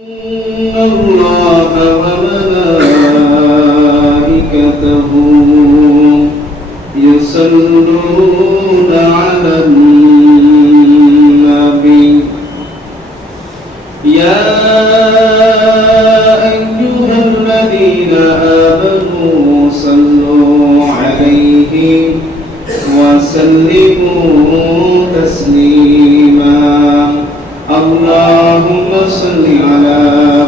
إن الله وملائكته يصلون على النبي يا أيها الذين آمنوا صلوا عليه وسلموا تسليما اللهم صل على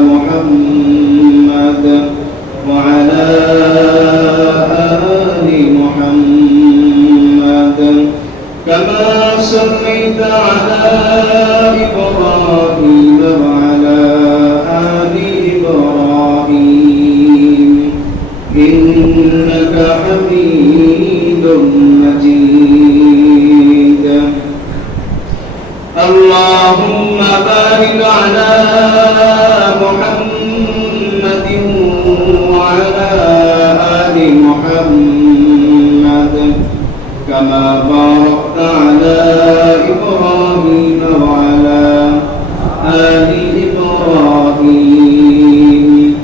محمد وعلى آل محمد كما صليت على إبراهيم وعلى آل إبراهيم إنك حميد مجيد اللهم بارك على محمد وعلى آل محمد كما باركت على إبراهيم وعلى آل إبراهيم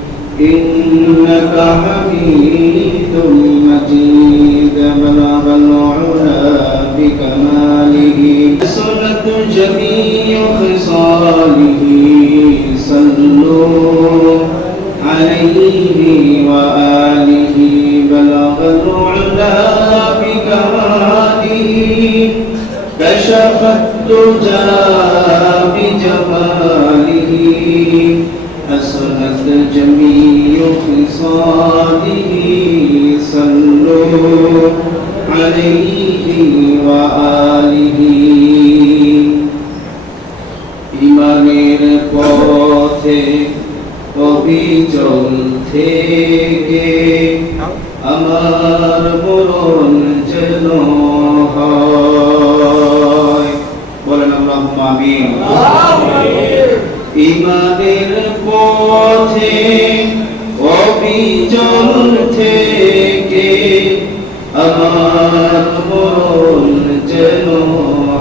إنك حميد مجيد بلغ العلا بكماله سنة جميع خصاله صلوا عليه وآله بلغ العلا بكماله كشف الدجى بجماله حسنت جميع خصاله صلوا عليه وآله ইমানের পথে অবিচল থেকে আমার মরণ যেন হয় বলেন আল্লাহুম্মা আমিন ইমানের পথে অবিচল থেকে আমার মরণ যেন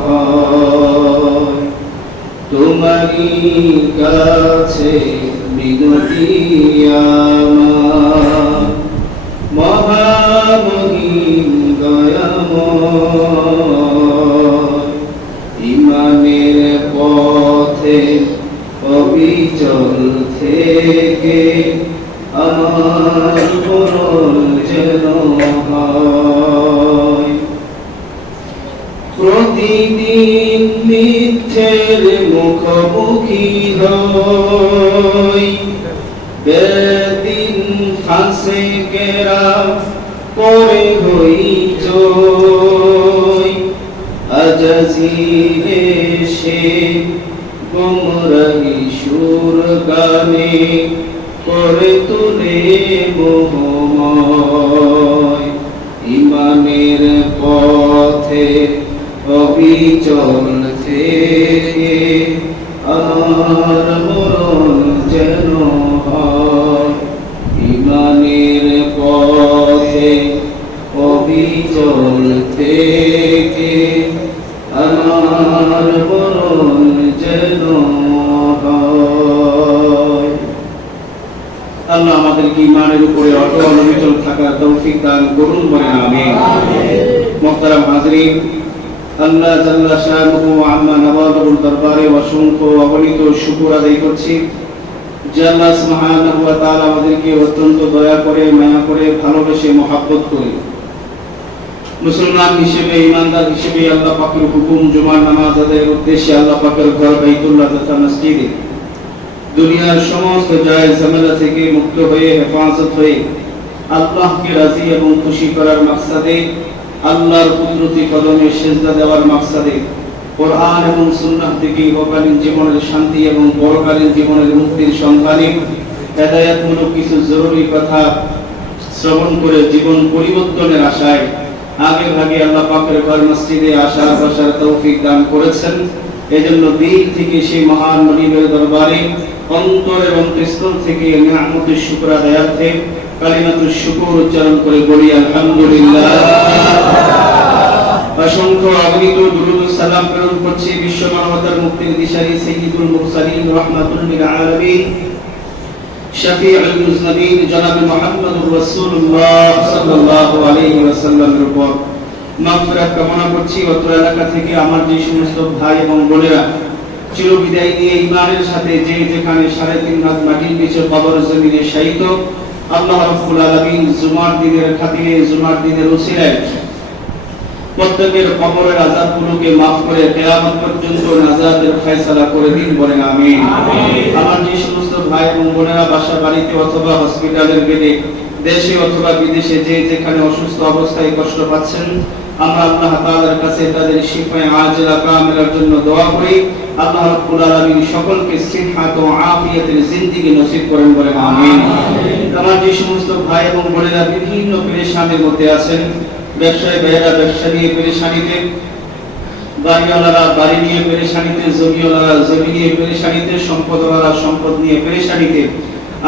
হয় তোমারই কাছে বিনতি আমার মহামহিম দয়াময় ইমানের পথে অবিচল থেকে আমার মরণ যেন হয় প্রতিদিন মিথ্যের মুখোমুখি হই বেদিন ফাঁসেকেরা করে হই জয় আজাজিরে সে গোমরাহি সুর গানে করে তুলে মোহময় ইমানের পথে অবিচল থেকে আমার মরণ যেন হয় ইমানের পথে অবিচল থেকে আমার মরণ যেন হয় আল্লাহ আমাদেরকে ইমানের উপরে অটল অবিচল থাকার তৌফিক দান করুন বলেন আমিন মুহতারাম হাজরিন আল্লাহ জাল্লা শানুহু আম্মা নওয়াজুল দরবারে অসংখ্য অগণিত শুকর আদায় করছি যে আল্লাহ সুবহানাহু ওয়া তাআলা আমাদেরকে অত্যন্ত দয়া করে মায়া করে ভালোবেসে মহব্বত করে মুসলমান হিসেবে ইমানদার হিসেবে আল্লাহ পাকের হুকুম জুমার নামাজ আদায়ের উদ্দেশ্যে আল্লাহ পাকের ঘর বাইতুল্লাহ তথা মসজিদে দুনিয়ার সমস্ত জায়েজ ঝামেলা থেকে মুক্ত হয়ে হেফাজত হয়ে আল্লাহকে রাজি এবং খুশি করার মাকসাদে আল্লাহর কুদরতি কদমে সিজদা দেওয়ার মাকসাদে কোরআন এবং সুন্নাহ থেকে ইহকালীন জীবনের শান্তি এবং পরকালীন জীবনের মুক্তির সন্ধানে হেদায়েতমূলক কিছু জরুরি কথা শ্রবণ করে জীবন পরিবর্তনের আশায় আগে ভাগে আল্লাহ পাকের ঘর মসজিদে আসার বসার তৌফিক দান করেছেন এজন্য দিল থেকে সেই মহান মনিবের দরবারে অন্তর এবং অন্তঃস্থল থেকে নিয়ামতের শুকর আদায়ার্থে কালিমাতুশ শুকর উচ্চারণ করে বলি আলহামদুলিল্লাহ অসংখ্য অগণিত দুরূদ ও সালাম প্রেরণ করছি বিশ্ব মানবতার মুক্তির দিশারি সাইয়্যিদুল মুরসালিন রাহমাতুল লিল আলামিন শাফিউল মুজনাবিন জনাবে মুহাম্মদুর রাসূলুল্লাহ সাল্লাল্লাহু আলাইহি ওয়াসাল্লামের উপর মাগফিরাত কামনা করছি। অত্র এলাকা থেকে আমার যে সমস্ত ভাই এবং বোনেরা চিরবিদায় নিয়ে ঈমানের সাথে যে যেখানে 3.5 হাত মাটির নিচে কবর জমিনে শায়িত, আল্লাহ রাব্বুল আলামিন জুমার দিনের খাতিরে জুমার দিনের উসিলায় প্রত্যেকের কবরের আযাবগুলোকে maaf করে কিয়ামত পর্যন্ত নাজাতের ফয়সালা করে দিন, বলেন আমিন। আমার যে সমস্ত ভাই এবং বোনেরা বাসা বাড়িতে অথবা হসপিটালের বেডে দেশে অথবা বিদেশে যে যেখানে অসুস্থ অবস্থায় কষ্ট পাচ্ছেন, আমরা আল্লাহ তাআলার কাছে তাদের শিফায়ে আজিলা কামিলার জন্য দোয়া করি। আল্লাহ রাব্বুল আলামিন সকলকে সিহহাত ও আফিয়াতের জিন্দেগি নসিব করেন, বলেন আমিন। আমার যে সমস্ত ভাই এবং বোনেরা বিভিন্ন পেরেশানির মধ্যে আছেন, ব্যবসায়ী ভাইয়েরা ব্যবসা নিয়ে পেরেশানিতে, বাড়িওয়ালারা বাড়ি নিয়ে পেরেশানিতে, জমিওয়ালারা জমি নিয়ে পেরেশানিতে, সম্পদওয়ালারা সম্পদ নিয়ে পেরেশানিতে,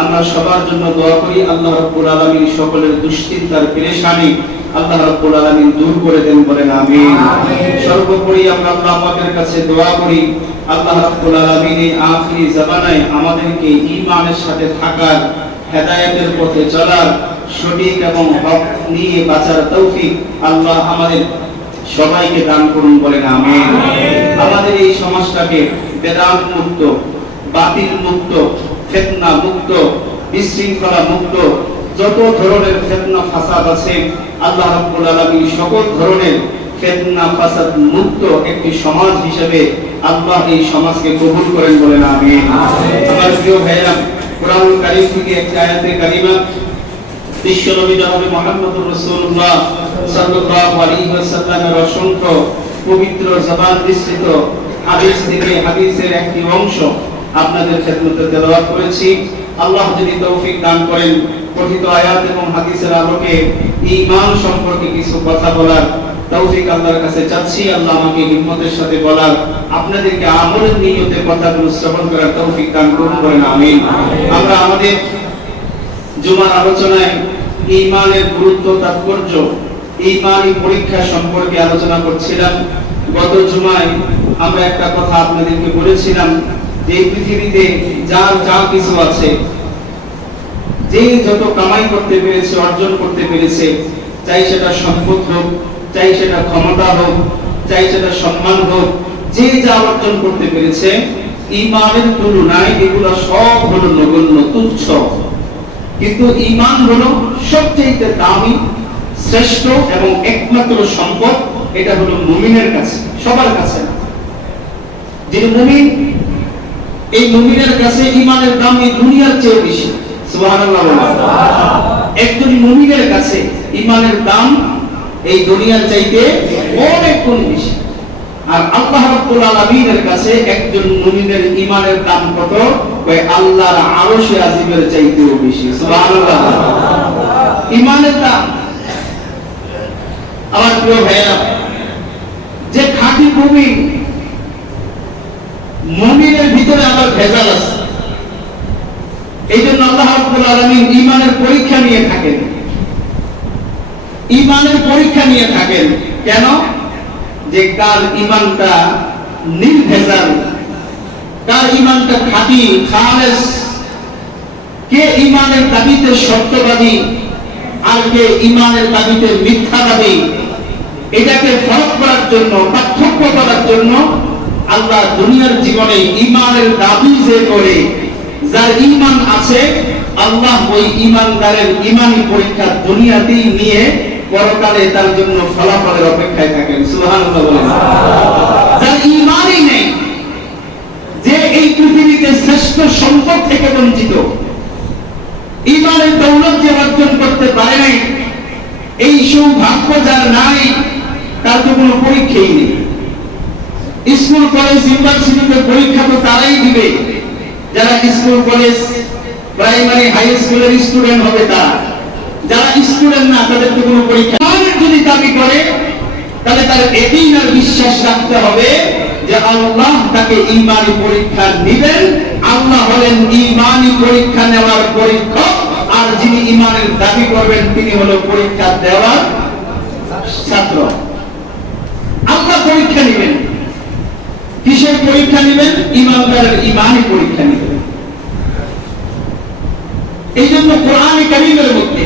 আমরা সবার জন্য দোয়া করি আল্লাহ রাব্বুল আলামিন সকলের দুশ্চিন্তার পেরেশানি আল্লাহ রাব্বুল আলামিন দূর করে দেন, বলেন আমিন। সর্বোপরি আমরা আল্লাহ পাকের কাছে দোয়া করি আল্লাহ রাব্বুল আলামিন এই আখিরি জামানায় আমাদেরকে ঈমানের সাথে থাকার, হেদায়েতের পথে চলার, সঠিক এবং হক নিয়ে বাঁচার তৌফিক আল্লাহ আমাদের সবাইকে দান করুন, বলেন আমিন। আমাদের এই সমাজটাকে বেদাত মুক্ত, বাতিল মুক্ত, ফিতনা মুক্ত, বিশৃঙ্খলা মুক্ত, যত ধরনের ফিতনা ফাসাদ আছে আল্লাহ রাব্বুল আলামিন সকল ধরনের ফিতনা ফাসাদ মুক্ত একটি সমাজ হিসেবে আল্লাহ এই সমাজকে কবুল করেন, বলেন আমিন। আমার প্রিয় ভাইরা, কোরআনুল কারীম থেকে একটি আয়াতে কারিমা বিশ্বনবী জনাবে মুহাম্মদুর রাসূলুল্লাহ সাল্লাল্লাহু আলাইহি ওয়াসাল্লামের অসংখ্য পবিত্র জবান বিস্তৃত হাদিস থেকে হাদিসের একটি অংশ আপনাদের খেদমতে তেলাওয়াত করেছি। আল্লাহ যদি তৌফিক দান করেন পঠিত আয়াত এবং হাদিসের আলোকে ঈমান সম্পর্কে কিছু কথা বলার তৌফিক আল্লাহর কাছে চাচ্ছি। আল্লাহ আমাকে হিম্মতের সাথে বলার, আপনাদেরকে আমলের নিয়তে কথাগুলো শ্রবণ করার তৌফিক দান করুন, বলেন আমিন। আমরা আমাদের জুমার আলোচনায় ঈমানের গুরুত্ব, তাৎপর্য, ঈমানি পরীক্ষা সম্পর্কে আলোচনা করছিলাম। গত জুমায় আমরা একটা কথা আপনাদেরকে বলেছিলাম যে পৃথিবীতে যার যা কিছু আছে, যে যত কামাই করতে পেরেছে, অর্জন করতে পেরেছে, চাই সেটা সম্পদ হোক, চাই সেটা ক্ষমতা হোক, চাই সেটা সম্মান হোক, যে যা অর্জন করতে পেরেছে, ঈমানের তুলনায় এগুলো সব হলো নগণ্য, তুচ্ছ। কিন্তু ঈমান হলো সবচেয়ে দামি, শ্রেষ্ঠ এবং একমাত্র সম্পদ। এটা হলো মুমিনের কাছে, সবার কাছে না। যিনি মুমিন, এই মুমিনের কাছে ঈমানের দাম এই দুনিয়ার চেয়ে বেশি। সুবহানাল্লাহ। একজন মুমিনের কাছে ঈমানের দাম এই দুনিয়ার চাইতে অনেক গুণ বেশি। আর আল্লাহ রাব্বুল আলামিনের কাছে একজন মুমিনের ঈমানের দাম কত? ওই আল্লাহর আরশে আজিমের চাইতেও বেশি। সুবহানাল্লাহ। ঈমানের দাম। আমার প্রিয় ভাইরা, যে খাঁটি মুমিন, মুমিনের ভিতরে আবার ভেজাল আছে। এই জন্য আল্লাহ রাব্বুল আলামিন ঈমানের পরীক্ষা নিয়ে থাকেন। ঈমানের পরীক্ষা নিয়ে থাকেন কেন? যে কার ঈমানটা নির্ভেজাল, কার ঈমানটা খাঁটি, খালেস, কে ঈমানের দাবিতে সত্যবাদী আর কে ঈমানের দাবিতে মিথ্যাবাদী, এটাকে ফরক করার জন্য, পার্থক্য করার জন্য আল্লাহ দুনিয়ার জীবনে ঈমানের দাবি যে করে, যার ঈমান আছে, আল্লাহ ওই ঈমানদারের ঈমানি পরীক্ষা দুনিয়াতেই নিয়ে পরকালে তার জন্য ফলাফলের অপেক্ষায় থাকেন। সুবহানাল্লাহ বলেন। যার ঈমানই নেই, যে এই পৃথিবীতে শ্রেষ্ঠ সম্পদ থেকে বঞ্চিত, ঈমানের দৌলত যে অর্জন করতে পারে নাই, এই সৌভাগ্য যার নাই, তার তো কোনো পরীক্ষাই নেই। স্কুল কলেজ ইউনিভার্সিটিতে পরীক্ষা তো তারাই দিবে যারা স্কুল কলেজ প্রাইমারি হাই স্কুলের স্টুডেন্ট হবে। তারা যারা স্টুডেন্ট না, তাদের তো কোনো পরীক্ষা যদি দাবি করে, তাহলে তার এদিন আর বিশ্বাস রাখতে হবে যে আল্লাহ তাকে ঈমানি পরীক্ষা দিবেন। আল্লাহ হলেন ঈমানি পরীক্ষা নেওয়ার পরীক্ষক, আর যিনি ঈমানের দাবি করবেন তিনি হলো পরীক্ষা দেওয়ার ছাত্র। পরীক্ষা নেবেন। কিসের পরীক্ষা নেবেন? ইমানদারের ইমানের পরীক্ষা নেবেন। এই জন্য কোরআনে কারীমের মধ্যে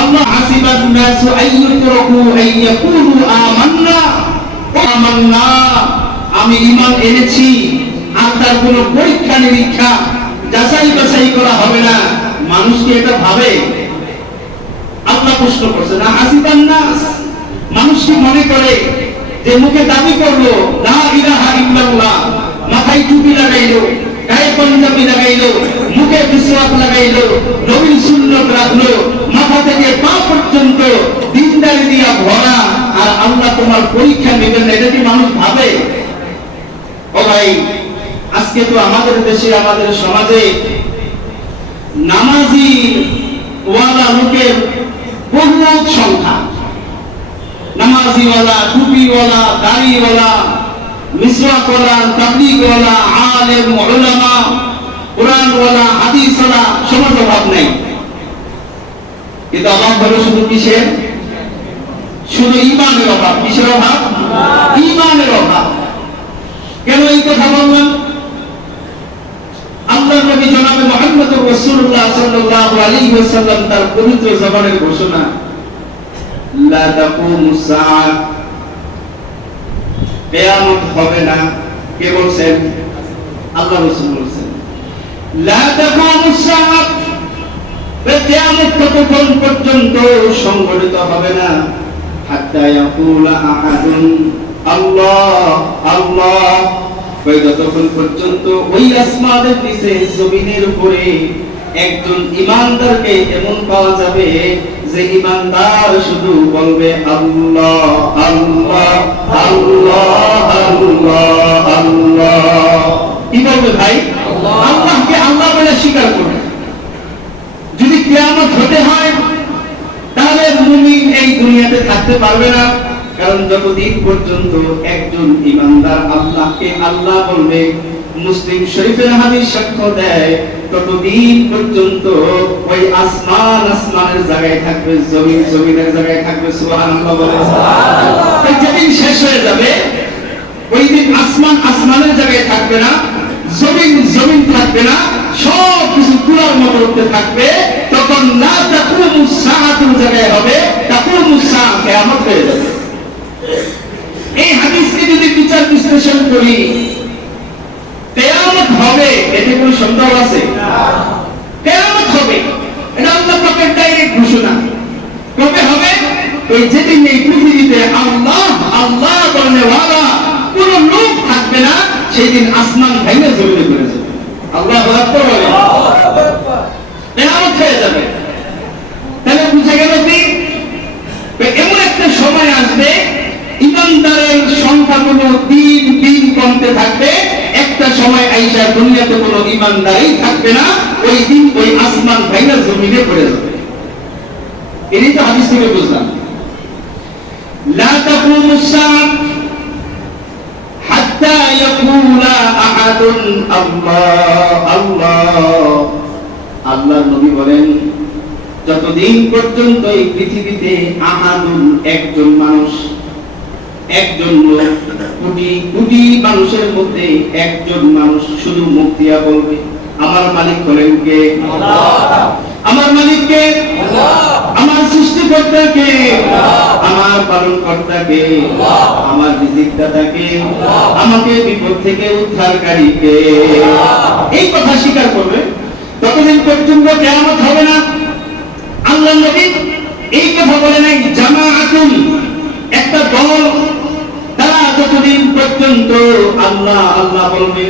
আল্লাহ হাসিবান নাসু আইয়ুতরাকু আইয়াকুলু আমান্না আমান্না, আমি ঈমান এনেছি, আর তার কোনো পরীক্ষা নিরীক্ষা যাচাই বাছাই করা হবে না। মানুষ কি এটা ভাবে? আল্লাহ প্রশ্ন করছে না হাসিবান নাস, মানুষ কি মনে করে যে মুখে দাবি করলো লা ইলাহা ইল্লাল্লাহ, মাথায় টুপি লাগাইলো, গায়ে পাঞ্জাবি লাগাইলো, মুখে মিসওয়াক লাগাইলো, নবীর সুন্নাত রাখলো, মাথা থেকে পা পর্যন্ত দিনদারি দিয়া ভরা, আর আল্লাহ তোমার পরীক্ষা নেবেন, এটা কি মানুষ ভাবে? ও ভাই, আজকে তো আমাদের দেশে, আমাদের সমাজে নামাজি ওয়ালা লোকের বহুত সংখ্যা। নামাজিওয়ালা, টুপিওয়ালা, দাড়িওয়ালা, মিসওয়াকওয়ালা, তাবলীগওয়ালা, আলেম, উলামা, কোরআনওয়ালা, হাদিসওয়ালা, সমাজ অভাব নাই। কিন্তু অভাব হলো শুধু কিসের? শুধু ঈমানের অভাব। কিসের অভাব? ঈমানের অভাব। কেন এই কথা বললাম? আল্লাহর নবী জনাবে মুহাম্মদুর রাসূলুল্লাহ সাল্লাল্লাহু আলাইহি ওয়াসাল্লাম তার পবিত্র জবানের ঘোষণা, লা তাকুমুস সাআহ, কিয়ামত হবে না। কে বলছেন? আল্লাহ রাসূল বলছেন লা তাকুমুস সাআহ, কিয়ামত ততক্ষণ পর্যন্ত সংঘটিত হবে না হাত্তা ইয়াকুলা আহাদুন আল্লাহ আল্লাহ, যতক্ষণ পর্যন্ত ওই আসমানের নিচে জমিনের উপরে একজন ঈমানদারকে এমন পাওয়া যাবে যে ঈমানদার শুধু বলবে আল্লাহ আল্লাহ আল্লাহ আল্লাহ আল্লাহ। কি বলবে ভাই? আল্লাহকে আল্লাহ বলে স্বীকার করবে। যদি কিয়ামত হতে হয় তাহলে মুমিন এই দুনিয়াতে থাকতে পারবে না, কারণ যতদিন পর্যন্ত একজন ঈমানদার আল্লাহকে আল্লাহ বলবে, মুসলিম শরীফের হাদিস সাক্ষ্য দেয়, ততদিন পর্যন্ত ওই আসমান আসমানের জায়গায় থাকবে, জমিন জমিনের জায়গায় থাকবে। সুবহানাল্লাহ বলে। সুবহানাল্লাহ। যেদিন শেষ হয়ে যাবে ওই দিন আসমান আসমানের জায়গায় থাকবে না, জমিন জমিন থাকবে না, সব কিছু তুলার মতো উঠতে থাকবে। তখন লা তাকুমুস সাআতুর জায়গায় হবে তাকুমুস সাআহ, কিয়ামত হয়ে যাবে। এই হাদিসকে যদি বিচার বিশ্লেষণ করি, কিয়ামত হবে এতে কোনো সন্দেহ আছে? কিয়ামত হবে, এটা আল্লাহ পাকের ডাইরেক্ট ঘোষণা। কবে হবে? ওই যেদিন এই পৃথিবীতে আল্লাহ আল্লাহ বলনে ওয়ালা কোনো লোক থাকবে না, সেই দিন আসমান ভেঙে জমিনে পড়ে যাবে। আল্লাহু আকবার বলে। কিয়ামত হয়ে যাবে। তাহলে বুঝা গেল কি এমন একটা সময় আসবে ঈমানদারের সংখ্যা কোনো দিন দিন কমতে থাকবে, একটা সময় আইসা দুনিয়াতে কোনো ঈমানদারই থাকবে না, ওই দিন ওই আসমান ভাঙা জমিনে পড়ে যাবে। এরই তো হাদিস থেকে বুঝলাম। লা তাকুমুস সাআহ হাত্তা ইয়াকুলা আহাদুন আল্লাহ আল্লাহ। আল্লাহর নবী বলেন, যতদিন পর্যন্ত এই পৃথিবীতে আহাদুন একজন মানুষ, একজন লোক, কোটি কোটি মানুষের মধ্যে একজন মানুষ শুধু মুখ দিয়া বলবে আমার মালিক হলেন কে? আল্লাহ। আমার মালিক কে? আল্লাহ। আমার সৃষ্টিকর্তা কে? আল্লাহ। আমার পালনকর্তা কে? আল্লাহ। আমার রিজিকদাতা কে? আল্লাহ। আমাকে বিপদ থেকে উদ্ধারকারী কে? আল্লাহ। এই কথা স্বীকার করবে, ততদিন পর্যন্ত কিয়ামত হবে না। আল্লাহর নবী এই কথা বলে নাই জামাআতুন, একটা দল, তারা যতদিন পর্যন্ত আল্লাহ আল্লাহ বলবে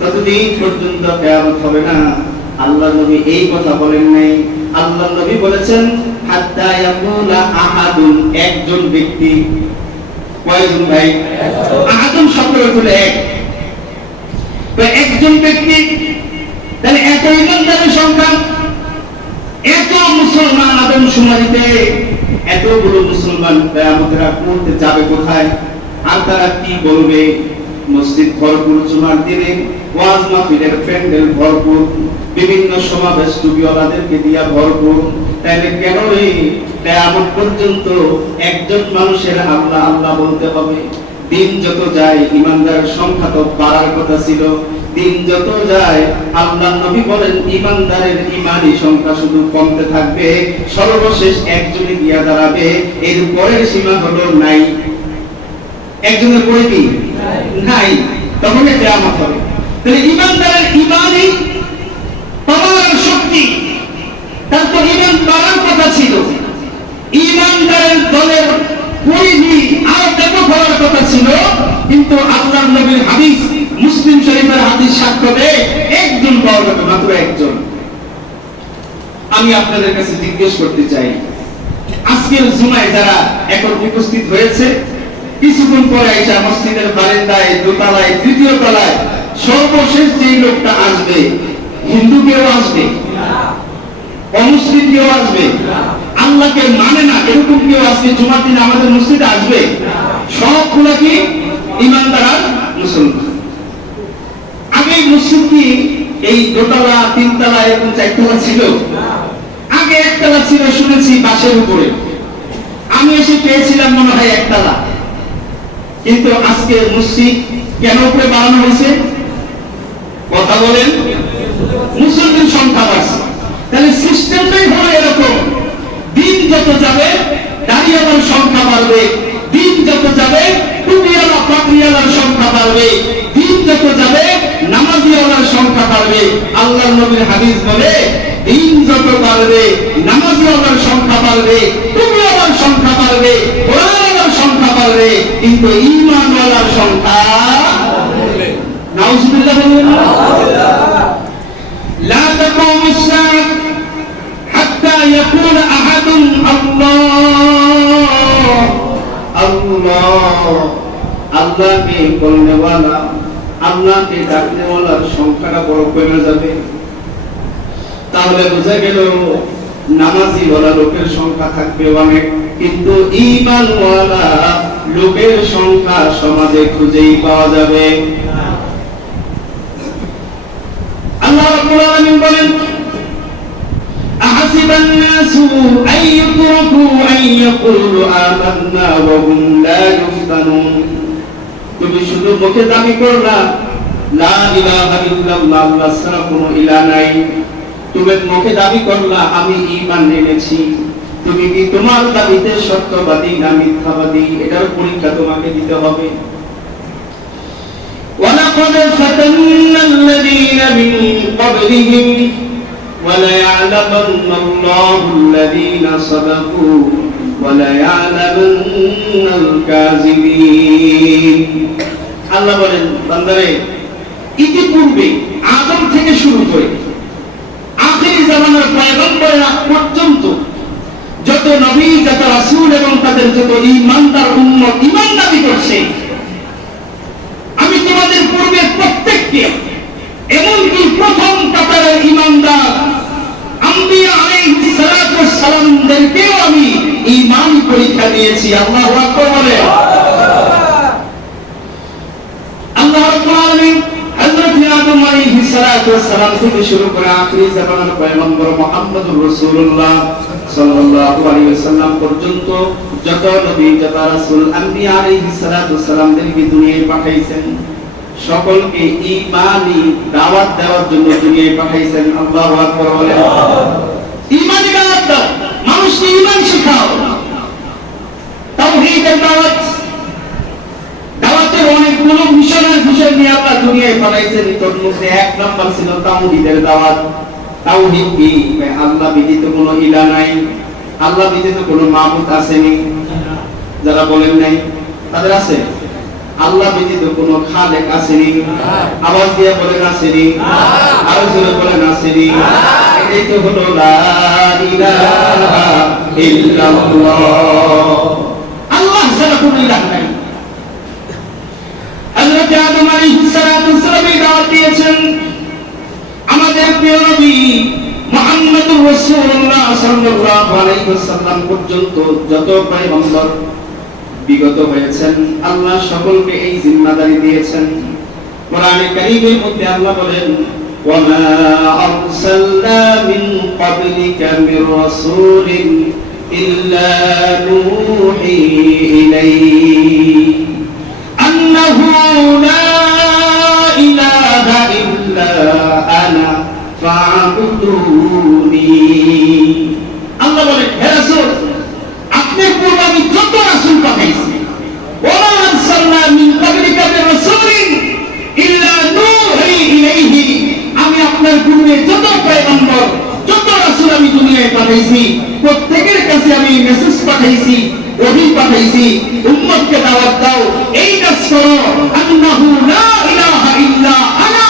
ততদিন পর্যন্ত কিয়ামত হবে না। আল্লাহর নবী এই কথা বলেন নাই। আল্লাহর নবী বলেছেন হাত্তা ইয়াকুলা আহাদুন, একজন ব্যক্তি। কয়জন ভাই? আহাদুন শব্দের অর্থ এক। তো একজন ব্যক্তি, তাহলে এত ঈমানদারের সংখ্যা, এত মুসলমান আদমশুমারিতে এতগুলো মুসলমান কিয়ামতের আগ মুহূর্তে যাবে কোথায়? আর তারা কি বলবে? মসজিদ ভরপুর, জুমার দিনে ওয়াজ মাহফিলের প্যান্ডেল ভরপুর, বিভিন্ন সমাবেশ টুপিওয়ালাদেরকে দিয়া ভরপুর। তাহলে কেন এই কিয়ামত পর্যন্ত একজন মানুষের আল্লাহ আল্লাহ বলতে হবে? দিন যত যায় ঈমানদারের সংখ্যা তো বাড়ার কথা ছিল, দিন যত যায় আল্লাহর নবী বলেন ঈমানদারের ঈমানি সংখ্যা শুধু কমতে থাকবে, সর্বশেষ একজনে গিয়া দাঁড়াবে, এর পরের সীমা হলো নাই। একজনের পরে কি নাই, তখন কিয়ামত হবে। তাহলে ঈমানদারের ঈমানি পাওয়ার শক্তি, তারপর ঈমান বাড়ার কথা ছিল, ঈমানদারের দলের পরিধি আরো ব্যাপক হওয়ার কথা ছিল, কিন্তু আল্লাহর নবীর হাদিস, মুসলিম শরীফের হাদিস সাক্ষ্য দেয় একজন পাওয়া যাবে, মাত্র একজন। আমি আপনাদের কাছে জিজ্ঞেস করতে চাই, আজকের জুমায় যারা এখন উপস্থিত হয়েছে, কিছুক্ষণ পরে আইসা মসজিদের বারান্দায়, দোতলায়, তৃতীয় তলায় সর্বশেষ যে লোকটা আসবে, হিন্দু কেউ আসবে, অমুসলিম কেউ আসবে, আল্লাহকে মানে না এরকম কেউ আজকে জুমার দিনে আমাদের মসজিদে আসবে? সবগুলো কি ঈমানদার আর মুসলমান। আগে মসজিদ কি এই দোতলা, তিনতলা, এরকম চারতলা ছিল? আগে একতলা ছিল, শুনেছি বাসের উপরে। আমি এসে পেয়েছিলাম মনে হয় একতলা। কিন্তু আজকে মসজিদ কেন উপরে বাড়ানো হয়েছে? কথা বলেন, মুসলমান সংখ্যা বাড়ছে। তাহলে সিস্টেমটাই হলো এরকম, দিন যত যাবে দাঁড়িয়ালার সংখ্যা বাড়বে, দিন যত যাবে টুপিওয়ালা পাগড়িওয়ালার সংখ্যা বাড়বে, দিন যত যাবে নামাজিওয়ালার সংখ্যা বাড়বে। আল্লাহর নবীর হাদিস বলে দিন যত বাড়বে নামাজিওয়ালার সংখ্যা বাড়বে, টুপিওয়ালার সংখ্যা বাড়বে, কোরআনওয়ালার সংখ্যা বাড়বে, কিন্তু ঈমানওয়ালার সংখ্যা বাড়বে। নাউজুবিল্লাহ বলেন। লা তাকুমুস সাআহ হাত্তা ইয়াকুল আহাদুন আল্লাহ আল্লাহ। আল্লাহকে বলনেওয়ালা, আল্লাহকে ডাকনেওয়ালার সংখ্যাটা বড় কমে যাবে। তাহলে বোঝা গেল নামাজিওয়ালা লোকের সংখ্যা থাকবে অনেক, কিন্তু ঈমানওয়ালা লোকের সংখ্যা সমাজে খুঁজেই পাওয়া যাবে। আল্লাহ রাব্বুল আলামিন বলেন, আহাসিবান নাসু আন ইউতরাকু আন ইয়াকুলু আমান্না ওয়া হুম লা ইফতানুন। তুমি শুধু মুখে দাবি করলা লা ইলাহা ইল্লাল্লাহ, আল্লাহ ছাড়া কোনো ইলাহ নাই, তুমি মুখে দাবি করলা আমি ঈমান এনেছি, তুমি কি তোমার দাবিতে সত্যবাদী না মিথ্যাবাদী, এটার পরীক্ষা তোমাকে দিতে হবে। ওয়ালাকাদ ফাতান্না আল্লাযীনা মিন ক্বাবলিহিম ওয়ালা ইয়া'লামান্নাল্লাহু আল্লাযীনা সাদাকু ওয়ালা ইয়া'লামান্নাল কাযিবিন। আল্লাহ বলেন, বান্দারে ইতিপূর্বে আদম থেকে শুরু করে আখিরি জামানার পয়গম্বরের আগ পর্যন্ত যত নবী, যত রাসূল এবং তাদের যত ঈমানদার উম্মত ঈমান দাবি করছে, আমি তোমাদের পূর্বে প্রত্যেককে, এমনকি প্রথম কাতারের ঈমানদার আম্বিয়া আলাইহিস সালাতু ওয়াস সালামদেরকেও আমি ঈমান পরীক্ষা দিয়েছি। আল্লাহু আকবার বলেন। আল্লাহ রাব্বুল আলামিন হযরত আদম আলাইহিস সালাতু ওয়াস সালাম থেকে শুরু করে আখিরি জামানার পয়গম্বর মুহাম্মদুর রাসূলুল্লাহ সাল্লাল্লাহু আলাইহি ওয়াসাল্লাম পর্যন্ত যত নবী, যত রাসূল, আম্বিয়া আলাইহিস সালাতু ওয়াস সালামদেরকে দুনিয়ায় পাঠাইছেন, সকলকে ঈমানি দাওয়াত দেওয়ার জন্য দুনিয়ায় পাঠাইছেন। আল্লাহু আকবার বলেন। ঈমানি দাওয়াত দাও, মানুষকে ঈমান শেখাও, তাওহীদের দাওয়াত। দাওয়াতের অনেকগুলো মিশনের বিষয় নিয়ে আল্লাহ দুনিয়ায় পাঠাইছেন, তার মধ্যে এক নাম্বার ছিল তাওহীদের দাওয়াত। তাওহীদ কি? আল্লাহ ব্যতীত কোনো ইলাহ নাই, আল্লাহ ব্যতীত কোনো মাবুদ আসেনি। যারা বলেন নাই তাদের আছে? আল্লাহ ব্যতীত কোনো খালেক আসেনি? আওয়াজ দিয়ে বলেন আসেনি? আরো জোরে বলেন আসেনি? এটাই তো হলো লা ইলাহা ইল্লাল্লাহ, আল্লাহ ছাড়া কোনো ইলাহ নাই। হযরত আদম আলাইহিস সালাতু ওয়াস সালাম দাওয়াত দিয়েছেন। আমাদের প্রিয় নবী মুহাম্মদুর রাসূলুল্লাহ সাল্লাল্লাহু আলাইহি ওয়াসাল্লাম পর্যন্ত যত পয়গম্বর বিগত হয়েছেন, আল্লাহ সকলকে এই জিম্মাদারি দিয়েছেন। কোরআনে কারীমের মধ্যে আল্লাহ বলেন, ওয়া মা আরসালনা মিন ক্বাবলিকা মির রাসূলিন ইল্লা নূহি ইলাইহি আন্নাহু লা ইলাহা ইল্লা আনা ফা'বুদুনি। আল্লাহ বলেন, হে রাসূল, আপনি পূর্বে আমি যত রাসূল পাঠাইছি, ওয়া আরসালনা মিন ক্বাবলিকা মির রাসূলিন ইল্লা নূহি ইলাইহি, আমি আপনার পূর্বে যত পয়গম্বর, যত রাসূল আমি দুনিয়ায় পাঠাইছি, প্রত্যেকের কাছে আমি মেসেজ পাঠাইছি, ওহী পাঠাইছি, উম্মতকে দাওয়াত দাও, এই কাজ করো, আন্নাহু লা ইলাহা ইল্লা আনা,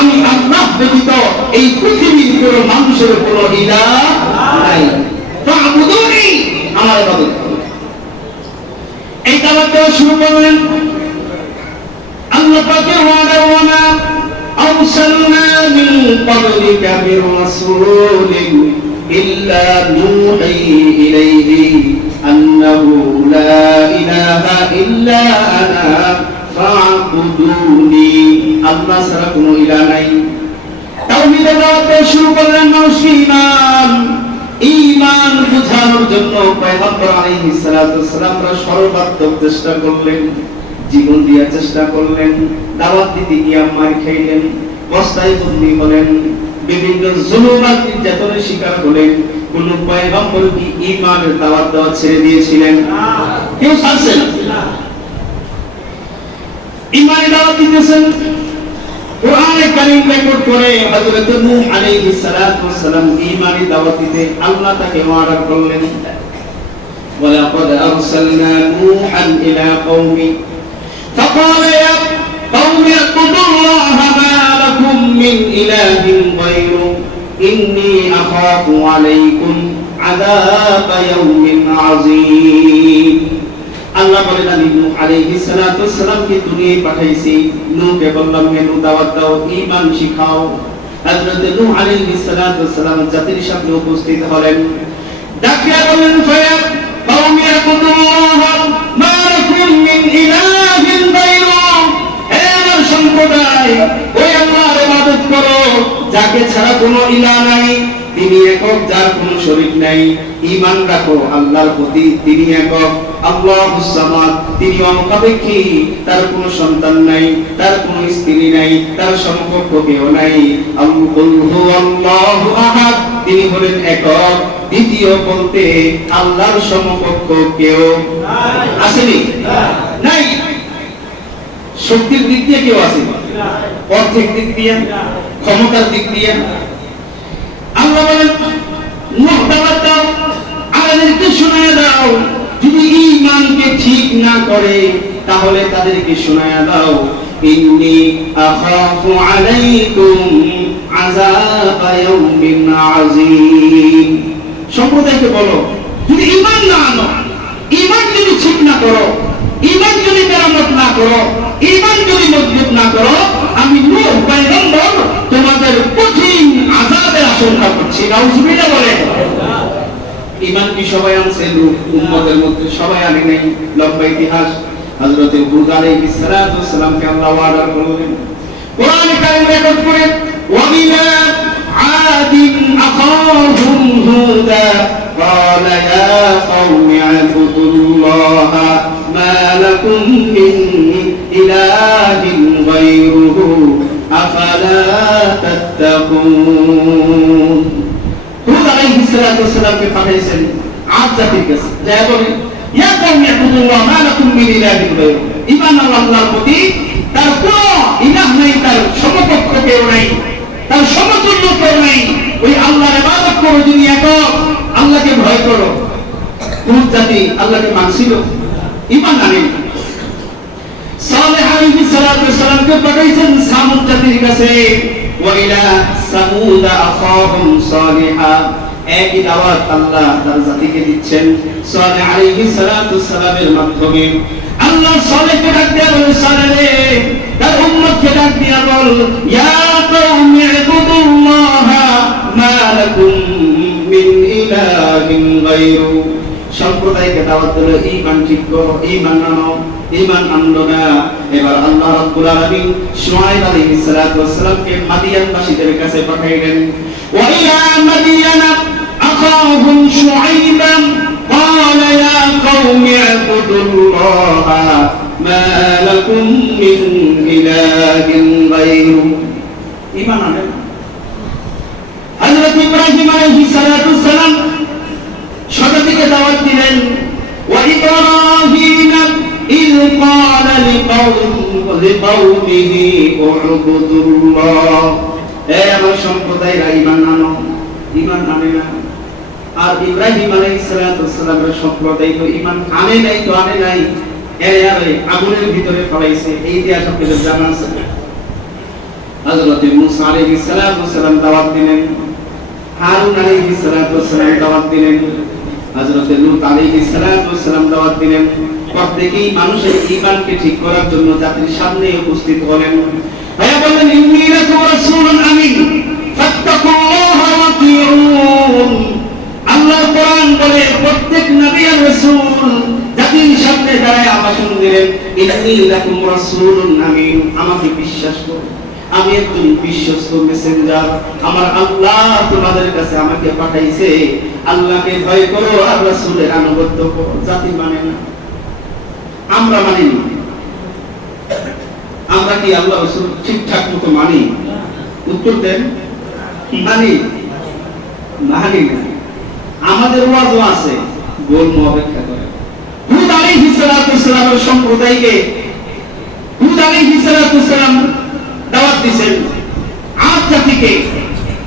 আমি আল্লাহ ব্যতীত এই পৃথিবীর কোনো মানুষের কোনো ইলাহ নাই, ফা'বুদুনি, আমার ইবাদত করো। এই দাওয়াত দেওয়া শুরু করলেন। আল্লাহ পাকের ওয়াদা, ওয়া আরসালনা মিন ক্বাবলিকা মির রাসূলিন ইল্লা নূহি ইলাইহি আন্নাহু লা ইলাহা ইল্লা আনা ফা'বুদুনি, আল্লাহ ছাড়া কোনো ইলাহ নাই। তাওহীদের দাওয়াত শুরু করলেন মানুষকে ঈমান বুঝানোর জন্য পয়গম্বর আলাইহিস সালাতু ওয়াস সালামরা সর্বাত্মক চেষ্টা করলেন, জীবন দিয়ে চেষ্টা করলেন, দাওয়াত দিতে গিয়ে মার খাইলেন, বস্তায় বন্দী হলেন, বিভিন্ন জুলুম আর নির্যাতনের শিকার হলেন। কোন পয়গম্বর কি ঈমানের দাওয়াত দেওয়া ছেড়ে দিয়েছিলেন? কেউ ছাড়ছেন না। ঈমানের দাওয়াত দিতেছেন। কোরআনে কারীম রেকর্ড করে হযরত নূহ আলাইহিস সালাতু ওয়াস সালাম ঈমানের দাওয়াত দিতে আল্লাহ তাকে ওয়াদা করলেন, ওয়ালাকাদ আরসালনা নূহান ইলা কওমি فقال يا قوم اعبدوا الله ما لكم من إله غيره إني أخاف عليكم عذاب يوم عظيم। আল্লাহ বলেন, আমি নূহ আলাইহিস সালাতু ওয়াস সালামকে দুনিয়ায় পাঠাইছি, নূহকে বললাম হে নূহ দাওয়াত দাও, ঈমান শিখাও। হযরত নূহ আলাইহিস সালাতু ওয়াস সালাম জাতির সামনে উপস্থিত হলেন, ডাকিয়া বলেন, ফায়া কওমি আবুদুল্লাহ মা লাকুম মিন ইলাহিন গায়রু, হে আমার সম্প্রদায়, ওই আল্লাহর ইবাদত করো যাকে ছাড়া কোনো ইলাহ নাই, তিনি একক, যার কোনো শরীক নাই। ঈমান রাখো আল্লাহর প্রতি, তিনি একক, আল্লাহুস সামাদ, তিনি অমুখাপেক্ষী, তার কোনো সন্তান নাই, তার কোনো স্ত্রী নাই, তার সমকক্ষ কেউ নাই। আল্লাহু আহাদ, তিনি হলেন একক, দ্বিতীয় বলতে আল্লাহর সমকক্ষ কেউ আসেনি, নাই। শক্তির দিক দিয়ে কেউ আসেনি, অর্থের দিক দিয়ে, ক্ষমতার দিক দিয়ে। আল্লাহ বলেন, নূহ দাওয়াত দাও, আমাদেরকে শোনায় দাও, যদি ঈমানকে ঠিক না করে তাহলে তাদেরকে শোনায় দাও, ইন্নী আখাফু আলাইকুম আযাব ইয়াউমিন আযীম। সম্প্রদায়কে বলো, যদি ঈমান না আনো, ঈমান যদি ঠিক না করো, ঈমান যদি মেরামত না করো, ঈমান যদি মজবুত না করো, আমি নূহ পয়গম্বর তোমাদের কঠিন আযাবের আশঙ্কা করছি। নাউজুবিল্লাহ বলে। ঈমান কি সবাই আনছে? উম্মতের মধ্যে সবাই আনে নাই। লম্বা ইতিহাস। হযরত হুদ আলাইহিস সালাতু ওয়াস সালামকে আল্লাহ ওয়াদা করলেন, কোরআনে কারীম রেকর্ড করে, ওয়া বিলা আদিন আখাহুম হুদা ক্বালা ইয়া কওমি আবুদুল্লাহা মা লাকুম মিন ইলাহিন গায়রুহু আফালা তাত্তাকুন। হুদ আলাইহিস সালাতু ওয়াস সালামকে পাঠাইছেন আদ জাতির কাছে, যা বলেন, ইয়া কওমি আবুদুল্লাহ মা লাকুম মিন ইলাহিন গায়রুহু, ঈমান আল্লাহর প্রতি, তার কোনো ইলাহ নাই, তার সমকক্ষ কেউ নাই, তার সমতুল্য কেউ নাই, ওই আল্লাহর ইবাদত করো যিনি একক, আল্লাহকে ভয় করো। হুদ জাতি আল্লাহকে মানছিল, ঈমান আনে। সালেহ আলাইহিস সালাতু ওয়াস সালামকে পাঠাইছেন সামুদ জাতির কাছে, ওয়া ইলা সামুদ আখাহুম সালিহা, একই দাওয়াত আল্লাহ তার জাতিকে দিচ্ছেন সালেহ আলাইহিস সালাতু ওয়াস সালামের মাধ্যমে। আল্লাহ সালেহকে ডাক দিয়া বলে, সালেহ রে, তার উম্মতকে ডাক দিয়া বল, ইয়া কওমি ইবুদুল্লাহা মা লাকুম মিন ইলাহিন গায়রু। সম্প্রদায়কে দাওয়াত দিল, ঈমান ঠিক করো, ঈমান আনো, ঈমান আনলো না। এবার আল্লাহ রাব্বুল আলামিন শুআয়ব আলাইহিস সালাতু ওয়াস সালামকে মাদিয়ানবাসীদের কাছে পাঠাইলেন, ওয়া ইলা মাদিয়ানা আখাহুম শুআইবান ক্বালা ইয়া কওমি ইবুদুল্লাহা মা লাকুম মিন ইলাহিন গায়রু। ঈমান আনে না। হযরত ইব্রাহিম আলাইহিস সালাতু সালাম ছোট থেকে দাওয়াত দিলেন, ওয়া ইব্রাহিম ইয ক্বালা লিকাওমিহি উ'বুদুল্লাহ। আমার সম্প্রদায়ের ঈমান আনো, ঈমান আনে না। আর ইব্রাহিম আলাইহিস সালাতু সালামের সম্প্রদায় তো ঈমান আনে নাই, তো আনে নাই, এরে আগুনের ভিতরে ফলাইছে। এই ইতিহাস আপনাদের জানা আছে। হযরত মুসা আলাইহিস সালাতু সালাম দাওয়াত দিলেন, হারুন আলাইহিস সালাতু সালাম দাওয়াত দিলেন, হযরত লূত আলাইহিস সালাতু সালাম দাওয়াত দিলেন। প্রত্যেকই মানুষের ঈমানকে ঠিক করার জন্য জাতির সামনে উপস্থিত হলেন। ভাইয়া বলেন, ইন্নী লাকুম রাসূলুন আমিন ফাত্তাকুল্লাহা ওয়া আতিউন। আল্লাহর কোরআন বলে প্রত্যেক নবী আর রাসূল জাতির সামনে দাঁড়ায় ভাষণ দিলেন, ইন্নী লাকুম রাসূলুন আমিন, আমাকে বিশ্বাস করো, আমি একজন বিশ্বস্ত মেসেঞ্জার। আমার আল্লাহ তোমাদের কাছে আমাকে পাঠাইছে, আল্লাহকে ভয় করো আর রাসূলের আনুগত্য করো। জাতি মানে না, আমরা মানি না। আমরা কি আল্লাহ রাসূল ঠিকঠাক মতো মানি? উত্তর দেন। মানি মানি না। আমাদের ওয়াজও আছে, বলবো, অপেক্ষা করে। হুদ আলাইহিস সালাতু সালামের সম্প্রদায়কে হুদ আলাইহিস সালাতু সালাম দাওয়াত দিয়েছেন। আদ জাতিকে,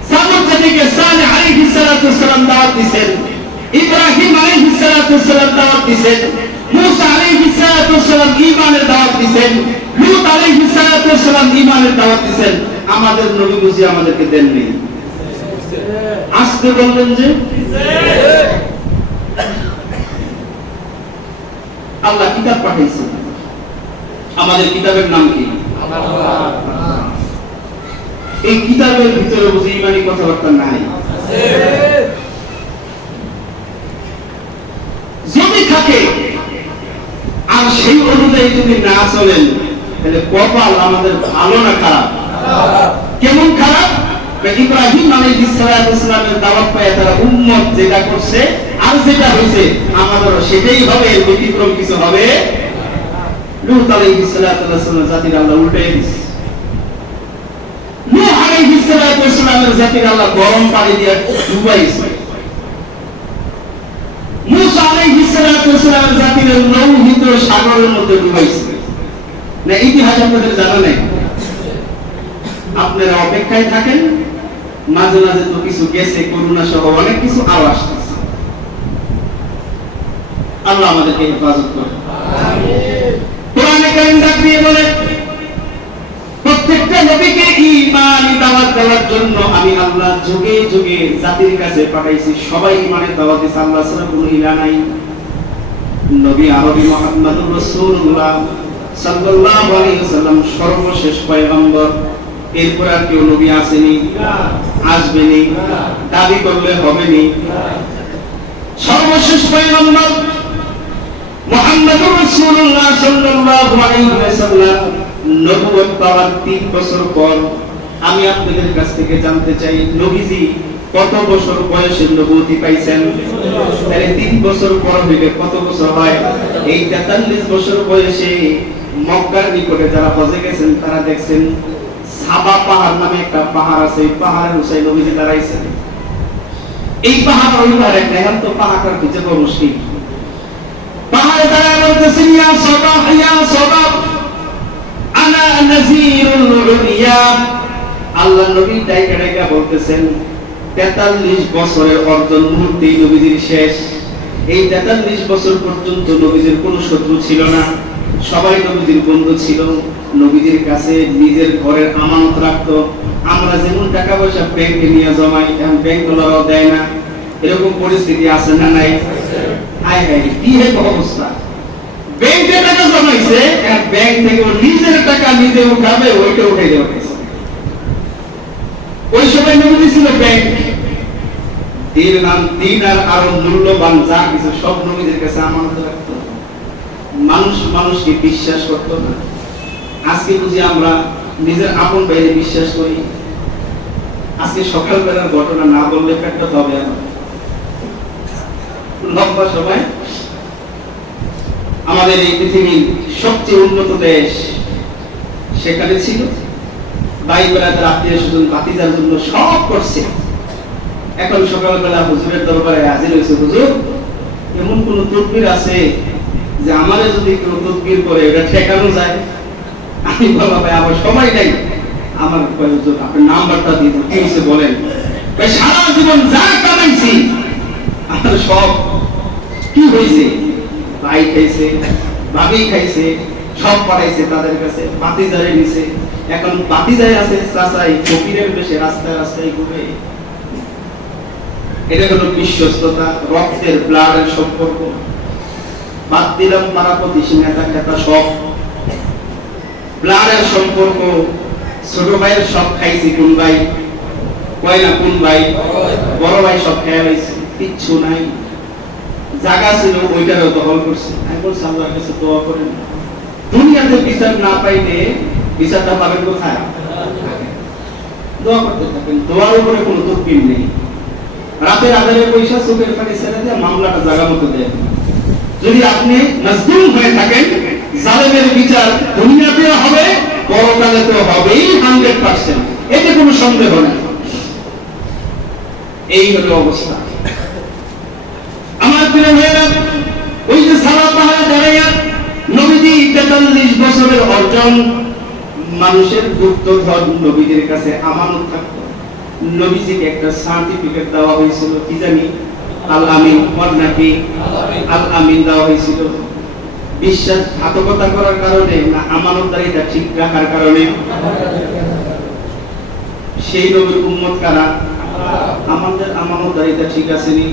সামুদ জাতিকে সালেহ আলাইহিস সালাতু সালাম দাওয়াত দিয়েছেন। ইব্রাহিম আলাইহিস সালাতু সালাম দাওয়াত দিয়েছেন। মুসা আলাইহিস সালাতু সালাম ঈমানের দাওয়াত দিয়েছেন। লূত আলাইহিস সালাতু সালাম ঈমানের দাওয়াত দিয়েছেন। আমাদের নবী বুঝি আমাদেরকে দেননি? আসতে বললেন যে আল্লাহ কিতাব পাঠাইছেন। আমাদের কিতাবের নাম কি? এই কিতাবের ভিতরে বুঝি ইমানি কথাবার্তা নাই? যদি থাকে আর সেই অনুযায়ী যদি না চলেন, তাহলে কপাল আমাদের ভালো না খারাপ? কেমন খারাপ? ইব্রাহিম আলাইহিস সালাতু সালামের দাওয়াত পায় তারা উম্মত যেটা করছে আর যেটা হইছে আমাদেরও সেটাই হবে, ব্যতিক্রম কিছু হবে। লূত আলাইহিস সালাতু সালামের জাতির আল্লাহ উল্টাই দিয়েছে। নূহ আলাইহিস সালাতু সালামের জাতির আল্লাহ গরম পানি দিয়ে ডুবাইছে। মুসা আলাইহিস সালাতু সালামের জাতির লোহিত সাগরের মধ্যে ডুবাইছে। না ইতিহাস আপনাদের জানা নাই? আপনারা অপেক্ষায় থাকেন, মাঝে মাঝে তো কিছু গেছে, করোনা সহ অনেক কিছু আরো আসতেছে। আল্লাহ আমাদেরকে হেফাজত করে। কোরআনে কারীম দিয়ে বলে, প্রত্যেকটা নবীকে ঈমানি দাওয়াত দেওয়ার জন্য আমি আল্লাহ যুগে যুগে জাতির কাছে পাঠাইছি। সবাই ঈমানের দাওয়াত দিয়েছে, আল্লাহ ছাড়া কোনো ইলাহ নাই। নবী আরবি মুহাম্মদুর রাসূলুল্লাহ সাল্লাল্লাহু আলাইহি ওয়াসাল্লাম সর্বশেষ পয়গম্বর। এরপর আর কেউ নবী আসেনি, আসবেনি, দাবি করলে হবেনি। সর্বশেষ পয়গম্বর মুহাম্মদুর রাসূলুল্লাহ সাল্লাল্লাহু আলাইহি ওয়াসাল্লাম নবুয়ত পাওয়ার 3 বছর পর আমি আপনাদের কাছ থেকে জানতে চাই, নবীজি কত বছর বয়সে নবুয়তি পাইছেন? তাহলে 3 বছর পর হইলে কত বছর হয়? এই 43 বছর বয়সে মক্কার নিকটে যারা হজে গেছেন তারা দেখছেন সাবা পাহাড় নামে একটা পাহাড় আছে। এই পাহাড়ের উঁচাই নবীজি দাঁড়াইছেন। এই পাহাড় ওই পাহাড়ে দেখেন তো, পাহাড়টার খুঁজে পাওয়া মুশকিল। পাহাড়ে দাঁড়ায় বলতেছেন, ইয়া সাবাহ ইয়া সাবাহ আনা নাযীরুল উলিয়া। আল্লাহ নবী ডাইকা ডাইকা বলতেছেন, 43 বছরের অর্জন মুহূর্তেই নবীজির শেষ। এই 43 বছর পর্যন্ত নবীজির কোনো শত্রু ছিল না, সবাই নবীজির বন্ধু ছিল। নবীজির কাছে নিজের ঘরের আমানত রাখতো। আমরা যেমন টাকা পয়সা ব্যাংকে নিয়ে জমাই, এখন ব্যাংকগুলোও দেয় না। এরকম পরিস্থিতি আছে না নাই? হায় হায়, কি এক অবস্থা! ব্যাংকে টাকা জমাইছে, আর ব্যাংক থেকে নিজের টাকা নিজে উঠাবে, ওইটা উঠে দেওয়া হয়েছে। ওই সময় নবীজি ছিল ব্যাংক। দিন আর আরো মূল্যবান যা কিছু সব নবীদের কাছে আমানত রাখতো। মানুষ মানুষকে বিশ্বাস করতো না। আজকে বুঝি আমরা নিজের আপন ভাইকে বিশ্বাস করি। আজকে সকালবেলার ঘটনা না বললে পেটটা হবে আমার লম্বা সময়। আমাদের এই পৃথিবীর সবচেয়ে উন্নত দেশ সেখানে ছিল, ভাই বেড়াতে আত্মীয় স্বজন ভাতিজার জন্য সব করছে। এখন সকালবেলা হুজুরের দরবারে হাজির হয়েছে, হুজুর এমন কোন তদবির আছে যে আমারে যদি কেউ তদবির করে এটা ঠেকানো যায়? আমি বললাম ভাই আমার সময় নাই, আমার হুজুর আপনার নাম্বারটা দিন, কি হয়েছে বলেন। সারা জীবন যা কামাইছি আমার সব কি হয়েছে, ভাই খাইছে, ভাবি খাইছে, সব পাঠাইছে তাদের কাছে, ভাতিজারে নিছে, এখন ভাতিজায় আছে চাচাই ফকিরের বেশে রাস্তায় রাস্তায় ঘুরে। এটা হলো বিশ্বস্ততা, রক্তের ব্লাডের সম্পর্ক। বাদ দিলাম পাড়া প্রতিবেশী নেতা খেতা সব, ব্লাডের সম্পর্ক। ছোট ভাইয়ের সব খাইছি কোন ভাই, কয় না কোন ভাই, বড় ভাই সব খেয়ে লাইছে, কিচ্ছু নাই। জায়গা ছিল ওইটারও দখল করছে। আমি বলছি আল্লাহর কাছে দোয়া করেন, দুনিয়াতে বিচার না পাইলে বিচারটা পাবেন কোথায়? দোয়া করতে থাকেন, দোয়ার উপরে কোনো তদবির নেই। রাতের আধারে পয়সা চোখের পানি ছেড়ে দিয়ে মামলাটা জায়গা মতো দেন। যদি আপনি মজলুম হয়ে থাকেন, জালেমের বিচার দুনিয়াতে হবে, পরকালে তো হবেই 100%, এতে কোনো সন্দেহ নেই। এই হলো অবস্থা। আমার প্রিয় ভাইয়েরা, ওই যে সালাত পাহাড়ে দাঁড়াইয়া নবীজি 43 বছরের অর্জন, মানুষের গুপ্তধন নবীদের কাছে আমানত থাকত। নবীজিকে একটা সার্টিফিকেট দেওয়া হয়েছিল, কি জানি আল আমিন, নাকি আল আমিন দেওয়া হয়েছিল। বিশ্বাসঘাতকতা করার কারণে না আমানতদারিতা ঠিক রাখার কারণে? সেই নবীর উম্মত কারা? আমাদের আমানতদারিতা ঠিক আছে নি?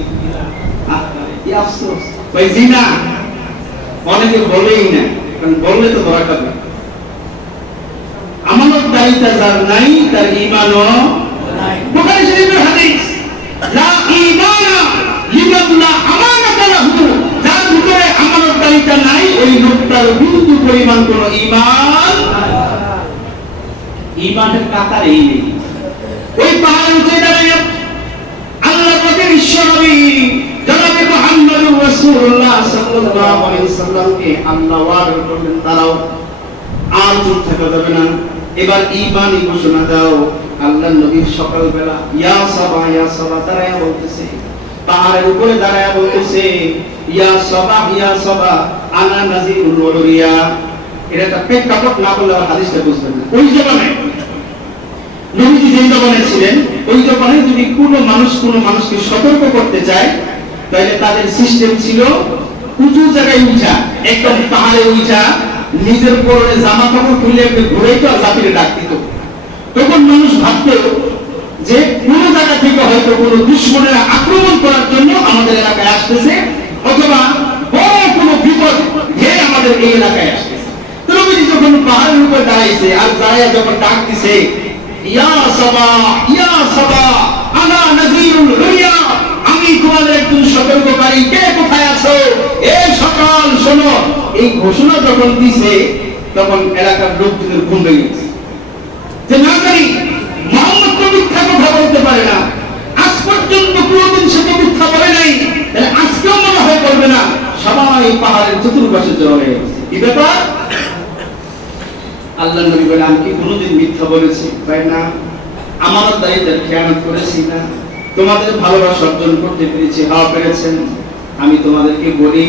কি আফসোস, পাইছি না। অনেকে বলেই না, কারণ বললে তো ধরা খাবে। আমানতদারিতা যার নাই তার ঈমানও নাই। বুখারী শরীফের হাদিস, লা ঈমানা লিমান লা আমানাতা লাহু, যার ভিতরে আমানতদারিতা নাই ওই লোকটার বিন্দু পরিমাণ কোনো ঈমান নাই। ঈমানের কাতারেই নেই। ওই পাহাড়ে উঠে দাঁড়িয়ে আল্লাহর নবী বিশ্বনবী জনাবে মুহাম্মদুর রাসূলুল্লাহ সাল্লাল্লাহু আলাইহি ওয়াসাল্লামকে আল্লাহ ওয়াদা করলেন, তারাও আর চুপ থাকা যাবে না, এবার ঈমানি ঘোষণা দাও। আল্লাহর নবী সকালবেলা ইয়া সাবা ইয়া সাবা দাঁড়ায়া বলতেছে, পাহাড়ের উপরে দাঁড়ায়া বলতেছে, ইয়া সাবা আনা নাযিরুল ওলিয়া। এটা একটা প্রেক্ষাপট না বললে হাদিসটা বুঝবেন না। ওই জমানায় নবীজি যে জমানায় ছিলেন, ওই জমানায় যদি কোনো মানুষকে সতর্ক করতে চায়, তাহলে তাদের সিস্টেম ছিল উঁচু জায়গায় উঠা, একদম পাহাড়ে উঠা, নিজের পরনে জামা কাপড় খুলে ঘুরাইতো আর জাতিরে ডাক দিত। তখন মানুষ ভাবত যে কোন জায়গা থেকে হয়তো কোন দুশমনেরা আক্রমণ করার জন্য আমাদের এলাকায় আসতেছে, অথবা বড় কোনো বিপদ ঘিরে আমাদের এই এলাকায় আসতেছে। তো নবীজি যখন পাহাড়ের উপর দাঁড়াইছে আর দাঁড়ায় যখন ডাক দিছে, ইয়া সাবা আনা নাযিরুল ওলিয়া, আমি তোমাদের একজন সতর্ককারী, কে কোথায় আছো, এ সকাল শোনো। এই ঘোষণা যখন দিছে তখন এলাকার লোকজনের ঘুম ভেঙে গেছে, যে না জানি মুহাম্মদ তো মিথ্যা কথা বলতে পারে না, আজ পর্যন্ত কোনোদিন সে তো মিথ্যা বলে নাই, তাহলে আজকেও মনে হয় করবে না। সবাই পাহাড়ের চতুর্পাশে জড়ো হয়ে গেছে। কি ব্যাপার? আল্লাহ নবী বলে, আমি কি কোনোদিন মিথ্যা বলেছি? তাই না, আমানতদারিতার খেয়ানত করেছি না, তোমাদের ভালোবাসা অর্জন করতে পেরেছি, হ্যাঁ পেরেছেন। আমি তোমাদেরকে বলি,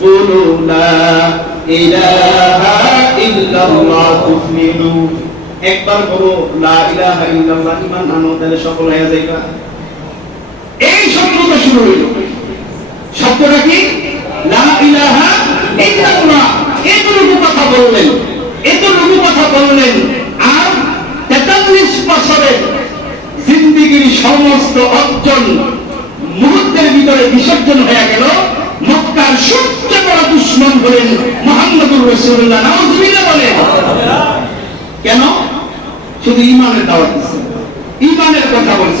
কুলু লা ইলাহা ইল্লাল্লাহ তুফলিহু, একবার বলো লা ইলাহা ইল্লাল্লাহ, ঈমান আনো, তাহলে সফল হয়ে যাইবা। এই শব্দটা শুরু হইল। শব্দটা কি? লা ইলাহা ইল্লাল্লাহ। এতটুকু কথা বললেন, এতটুকু কথা বললেন, আর 43 বছরের জিন্দেগীর সমস্ত অর্জন মুহূর্তের ভিতরে বিসর্জন হয়ে গেল। মক্কার সবচেয়ে বড় দুশমন হলেন মুহাম্মদুর রাসূলুল্লাহ। নাউযুবিল্লাহ বলেন। কেন? শুধু ঈমানের দাওয়াত দিচ্ছেন, ঈমানের কথা বলছেন।